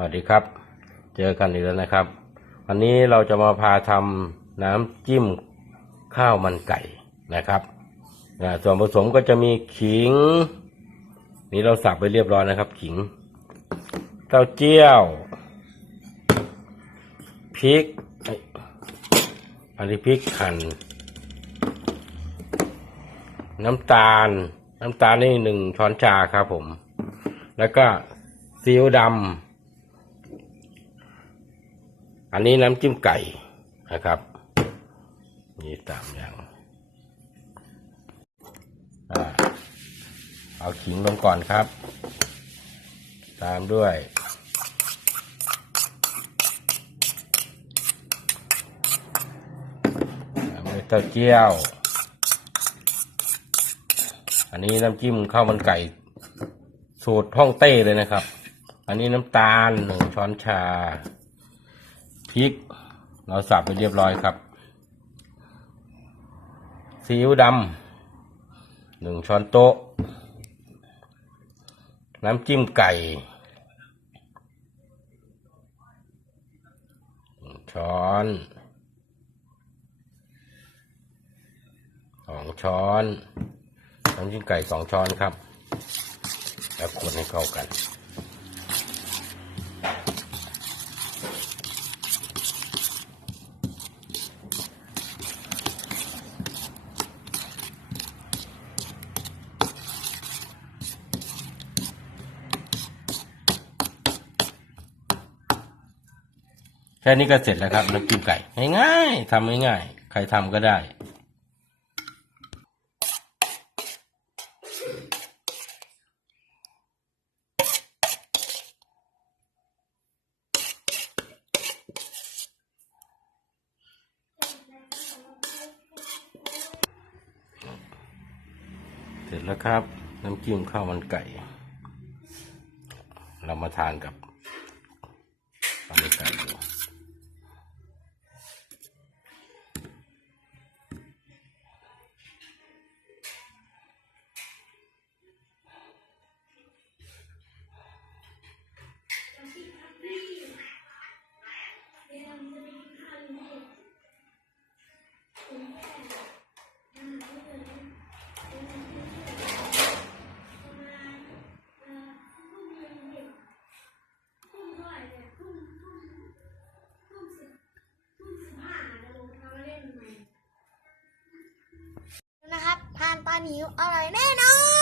สวัสดีครับ เจอกันอีกแล้วนะครับ วันนี้เราจะมาพาทำน้ำจิ้มข้าวมันไก่นะครับส่วนผสมก็จะมีขิง นี่เราสับไปเรียบร้อยนะครับ ขิงเต้าเจี้ยวพริกอันนี้พริกหั่นน้ำตาล น้ำตาลนี่หนึ่งช้อนชาครับผม แล้วก็ซีอิ๊วดำ อันนี้น้ำจิ้มไก่นะครับนี่ตามอย่างอเอาขิงลงก่อนครับ ตามด้วยเต้าเจี้ยว อันนี้น้ำจิ้มข้าวมันไก่ สูตรฮ่องเต้เลยนะครับ อันนี้น้ำตาลหนึ่งช้อนชา พริก เราสับไปเรียบร้อยครับซีอิ๊วดำหนึ่งช้อนโต๊ะ น้ำจิ้มไก่ช้อนสองช้อนน้ำจิ้มไก่สองช้อนครับ แล้วคนให้เข้ากัน แค่นี้ก็เสร็จแล้วครับน้ำจิ้มไก่ง่ายๆทำง่ายๆใครทำก็ได้เสร็จแล้วครับ น้ำจิ้มข้าวมันไก่ เรามาทานกับข้าวมันไก่ดู นิ้วอร่อยแน่นอน